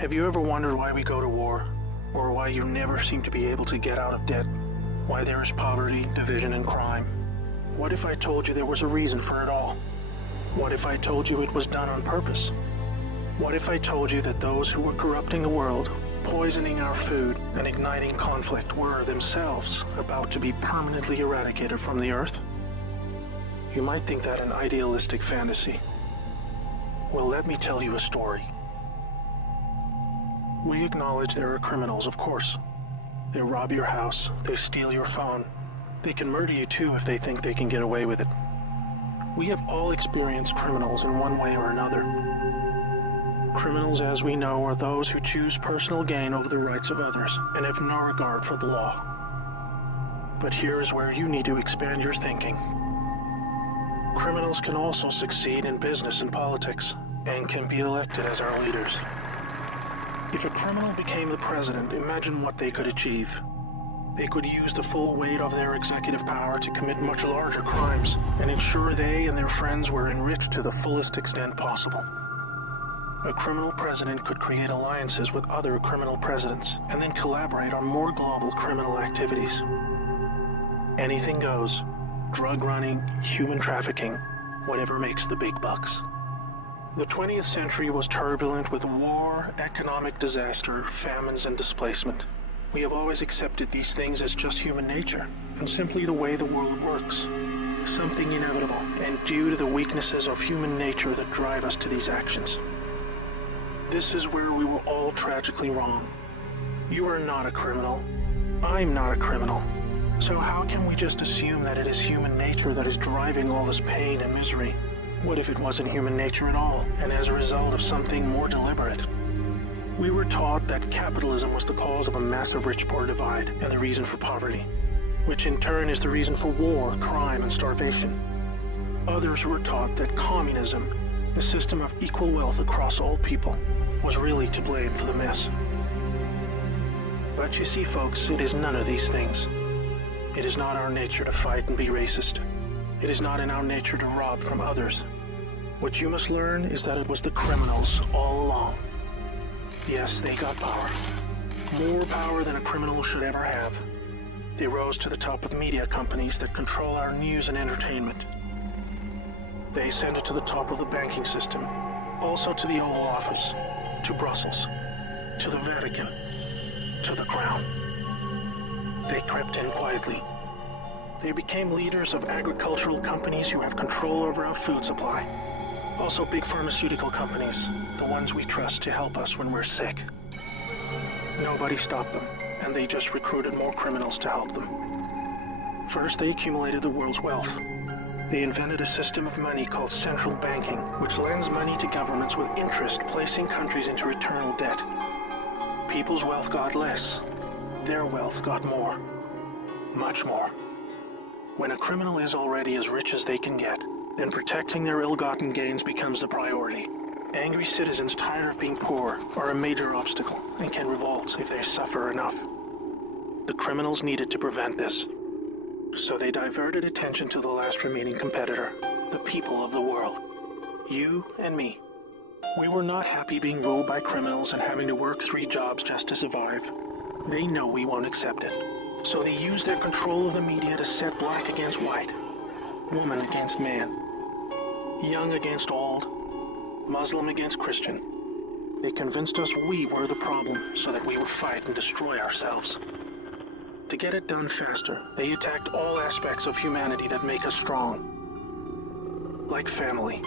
Have you ever wondered why we go to war? Or why you never seem to be able to get out of debt? Why there is poverty, division, and crime? What if I told you there was a reason for it all? What if I told you it was done on purpose? What if I told you that those who were corrupting the world, poisoning our food, and igniting conflict were themselves about to be permanently eradicated from the earth? You might think that an idealistic fantasy. Well, let me tell you a story. We acknowledge there are criminals, of course. They rob your house, they steal your phone. They can murder you too if they think they can get away with it. We have all experienced criminals in one way or another. Criminals, as we know, are those who choose personal gain over the rights of others and have no regard for the law. But here is where you need to expand your thinking. Criminals can also succeed in business and politics and can be elected as our leaders. If a criminal became the president, imagine what they could achieve. They could use the full weight of their executive power to commit much larger crimes and ensure they and their friends were enriched to the fullest extent possible. A criminal president could create alliances with other criminal presidents and then collaborate on more global criminal activities. Anything goes. Drug running, human trafficking, whatever makes the big bucks. The 20th century was turbulent with war, economic disaster, famines, and displacement. We have always accepted these things as just human nature, and simply the way the world works. Something inevitable, and due to the weaknesses of human nature that drive us to these actions. This is where we were all tragically wrong. You are not a criminal. I'm not a criminal. So how can we just assume that it is human nature that is driving all this pain and misery? What if it wasn't human nature at all, and as a result of something more deliberate? We were taught that capitalism was the cause of a massive rich-poor divide and the reason for poverty, which in turn is the reason for war, crime, and starvation. Others were taught that communism, the system of equal wealth across all people, was really to blame for the mess. But you see, folks, it is none of these things. It is not our nature to fight and be racist. It is not in our nature to rob from others. What you must learn is that it was the criminals all along. Yes, they got power. More power than a criminal should ever have. They rose to the top of media companies that control our news and entertainment. They ascended to the top of the banking system, also to the Oval Office, to Brussels, to the Vatican, to the Crown. They crept in quietly. They became leaders of agricultural companies who have control over our food supply. Also big pharmaceutical companies, the ones we trust to help us when we're sick. Nobody stopped them, and they just recruited more criminals to help them. First, they accumulated the world's wealth. They invented a system of money called central banking, which lends money to governments with interest, placing countries into eternal debt. People's wealth got less. Their wealth got more. Much more. When a criminal is already as rich as they can get, then protecting their ill-gotten gains becomes the priority. Angry citizens tired of being poor are a major obstacle and can revolt if they suffer enough. The criminals needed to prevent this. So they diverted attention to the last remaining competitor, the people of the world. You and me. We were not happy being ruled by criminals and having to work 3 jobs just to survive. They know we won't accept it. So they use their control of the media to set black against white, woman against man, young against old, Muslim against Christian. They convinced us we were the problem so that we would fight and destroy ourselves. To get it done faster, they attacked all aspects of humanity that make us strong. Like family.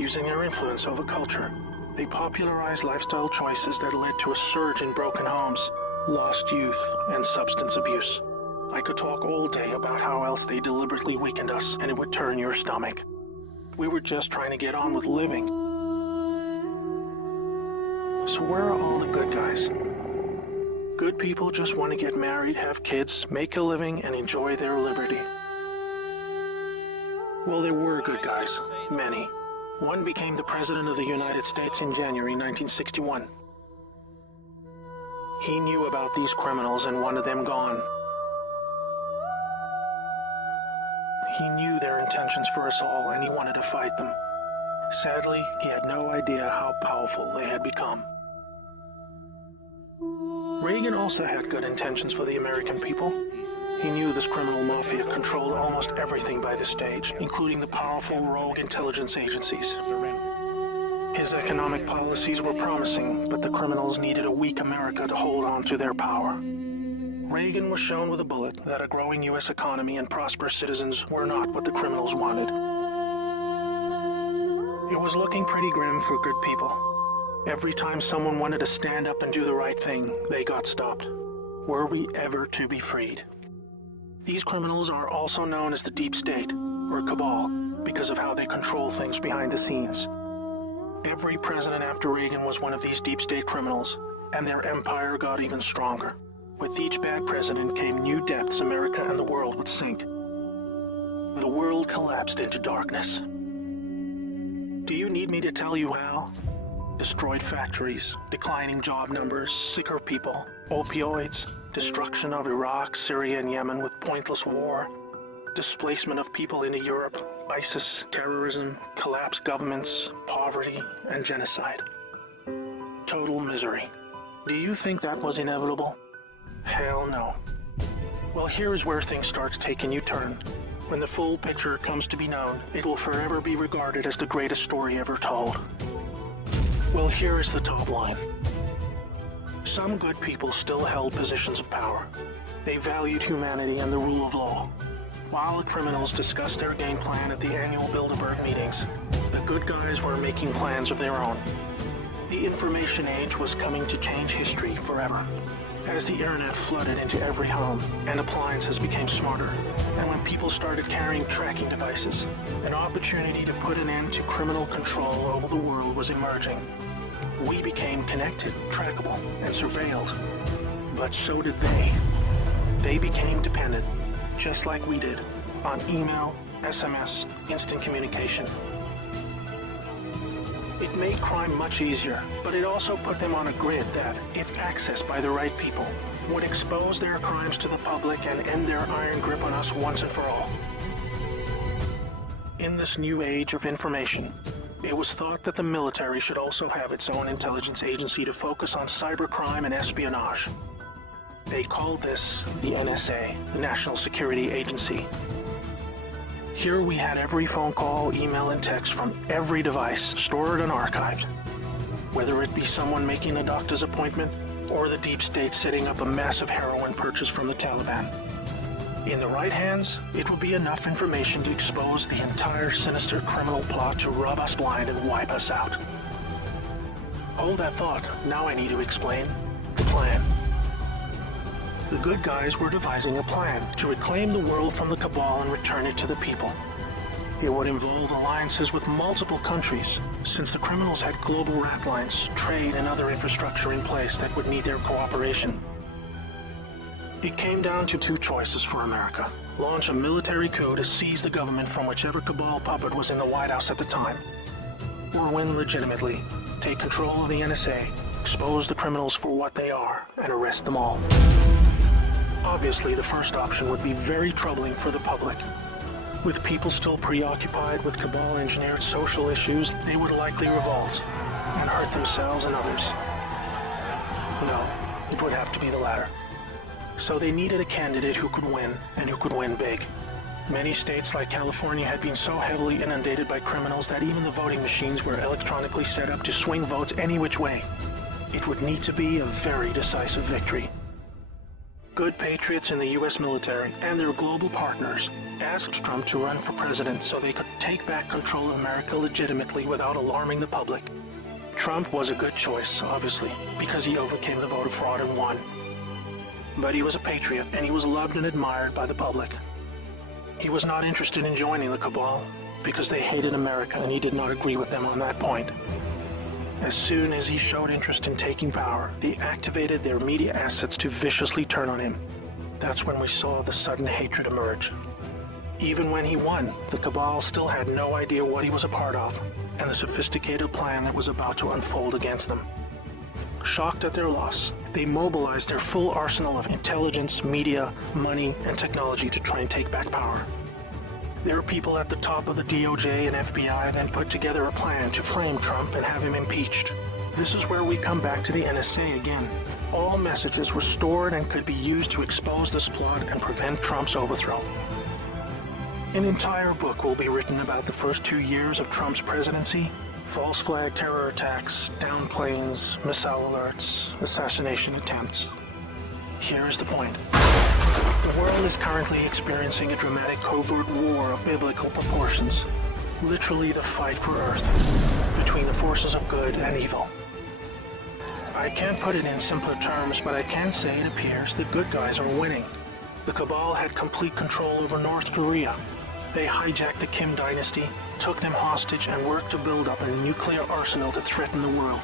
Using their influence over culture, they popularized lifestyle choices that led to a surge in broken homes, lost youth, and substance abuse. I could talk all day about how else they deliberately weakened us, and it would turn your stomach. We were just trying to get on with living. So where are all the good guys? Good people just want to get married, have kids, make a living, and enjoy their liberty. Well, there were good guys. Many. One became the President of the United States in January 1961. He knew about these criminals and wanted them gone. He knew their intentions for us all, and he wanted to fight them. Sadly, he had no idea how powerful they had become. Reagan also had good intentions for the American people. He knew this criminal mafia controlled almost everything by this stage, including the powerful rogue intelligence agencies. His economic policies were promising, but the criminals needed a weak America to hold on to their power. Reagan was shown with a bullet that a growing U.S. economy and prosperous citizens were not what the criminals wanted. It was looking pretty grim for good people. Every time someone wanted to stand up and do the right thing, they got stopped. Were we ever to be freed? These criminals are also known as the Deep State, or Cabal, because of how they control things behind the scenes. Every president after Reagan was one of these Deep State criminals, and their empire got even stronger. With each bad president came new depths America and the world would sink. The world collapsed into darkness. Do you need me to tell you how? Destroyed factories, declining job numbers, sicker people, opioids, destruction of Iraq, Syria, and Yemen with pointless war, displacement of people into Europe, ISIS, terrorism, collapsed governments, poverty, and genocide. Total misery. Do you think that was inevitable? Hell no. Well, here's where things start to take a new turn. When the full picture comes to be known, it will forever be regarded as the greatest story ever told. Well, here is the top line. Some good people still held positions of power. They valued humanity and the rule of law. While the criminals discussed their game plan at the annual Bilderberg meetings, the good guys were making plans of their own. The information age was coming to change history forever. As the internet flooded into every home and appliances became smarter, and when people started carrying tracking devices, an opportunity to put an end to criminal control over the world was emerging. We became connected, trackable, and surveilled. But so did they. They became dependent, just like we did, on email, SMS, instant communication. It made crime much easier, but it also put them on a grid that, if accessed by the right people, would expose their crimes to the public and end their iron grip on us once and for all. In this new age of information, it was thought that the military should also have its own intelligence agency to focus on cybercrime and espionage. They called this the NSA, the National Security Agency. Here we had every phone call, email, and text from every device stored and archived. Whether it be someone making a doctor's appointment, or the Deep State setting up a massive heroin purchase from the Taliban. In the right hands, it would be enough information to expose the entire sinister criminal plot to rub us blind and wipe us out. Hold that thought, now I need to explain the plan. The good guys were devising a plan to reclaim the world from the cabal and return it to the people. It would involve alliances with multiple countries, since the criminals had global rat lines, trade, and other infrastructure in place that would need their cooperation. It came down to two choices for America: launch a military coup to seize the government from whichever cabal puppet was in the White House at the time, or win legitimately, take control of the NSA, expose the criminals for what they are, and arrest them all. Obviously, the first option would be very troubling for the public. With people still preoccupied with cabal-engineered social issues, they would likely revolt and hurt themselves and others. No, it would have to be the latter. So they needed a candidate who could win, and who could win big. Many states like California had been so heavily inundated by criminals that even the voting machines were electronically set up to swing votes any which way. It would need to be a very decisive victory. Good patriots in the U.S. military and their global partners asked Trump to run for president so they could take back control of America legitimately without alarming the public. Trump was a good choice, obviously, because he overcame the voter fraud and won. But he was a patriot, and he was loved and admired by the public. He was not interested in joining the cabal, because they hated America and he did not agree with them on that point. As soon as he showed interest in taking power, they activated their media assets to viciously turn on him. That's when we saw the sudden hatred emerge. Even when he won, the cabal still had no idea what he was a part of, and the sophisticated plan that was about to unfold against them. Shocked at their loss, they mobilized their full arsenal of intelligence, media, money, and technology to try and take back power. Their people at the top of the DOJ and FBI then put together a plan to frame Trump and have him impeached. This is where we come back to the NSA again. All messages were stored and could be used to expose this plot and prevent Trump's overthrow. An entire book will be written about the first 2 years of Trump's presidency: false flag terror attacks, downed planes, missile alerts, assassination attempts. Here is the point. The world is currently experiencing a dramatic covert war of biblical proportions. Literally the fight for Earth, between the forces of good and evil. I can't put it in simpler terms, but I can say it appears the good guys are winning. The cabal had complete control over North Korea. They hijacked the Kim dynasty, took them hostage, and worked to build up a nuclear arsenal to threaten the world.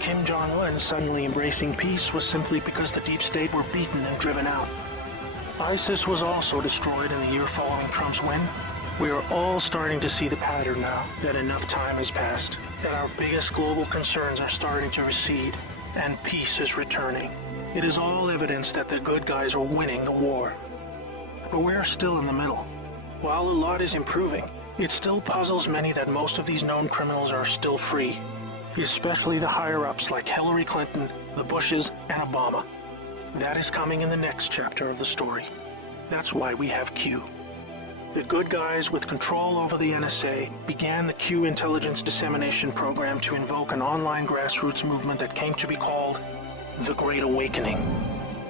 Kim Jong-un suddenly embracing peace was simply because the deep state were beaten and driven out. ISIS was also destroyed in the year following Trump's win. We are all starting to see the pattern now, that enough time has passed, that our biggest global concerns are starting to recede, and peace is returning. It is all evidence that the good guys are winning the war. But we're still in the middle. While a lot is improving, it still puzzles many that most of these known criminals are still free, especially the higher-ups like Hillary Clinton, the Bushes, and Obama. That is coming in the next chapter of the story. That's why we have Q. The good guys with control over the NSA began the Q intelligence dissemination program to invoke an online grassroots movement that came to be called the Great Awakening.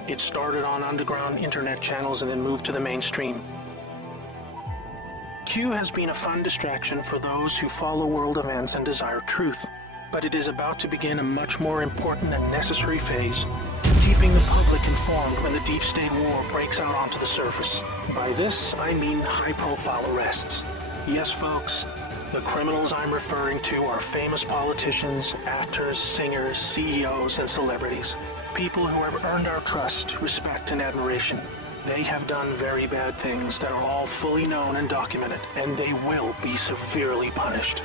It started on underground internet channels and then moved to the mainstream. Q has been a fun distraction for those who follow world events and desire truth, but it is about to begin a much more important and necessary phase: keeping the public informed when the deep state war breaks out onto the surface. By this, I mean high-profile arrests. Yes, folks, the criminals I'm referring to are famous politicians, actors, singers, CEOs, and celebrities. People who have earned our trust, respect, and admiration. They have done very bad things that are all fully known and documented, and they will be severely punished.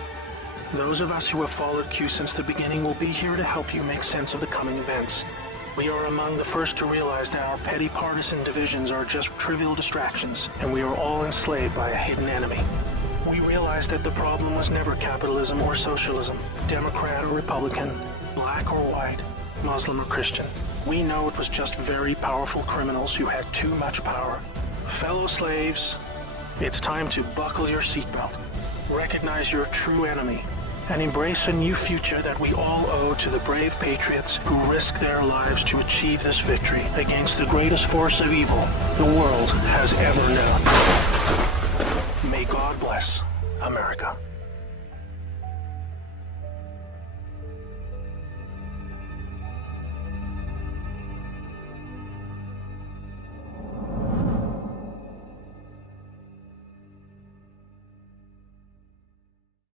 Those of us who have followed Q since the beginning will be here to help you make sense of the coming events. We are among the first to realize that our petty partisan divisions are just trivial distractions, and we are all enslaved by a hidden enemy. We realize that the problem was never capitalism or socialism, Democrat or Republican, black or white, Muslim or Christian. We know it was just very powerful criminals who had too much power. Fellow slaves, it's time to buckle your seatbelt, recognize your true enemy, and embrace a new future that we all owe to the brave patriots who risk their lives to achieve this victory against the greatest force of evil the world has ever known. May God bless America.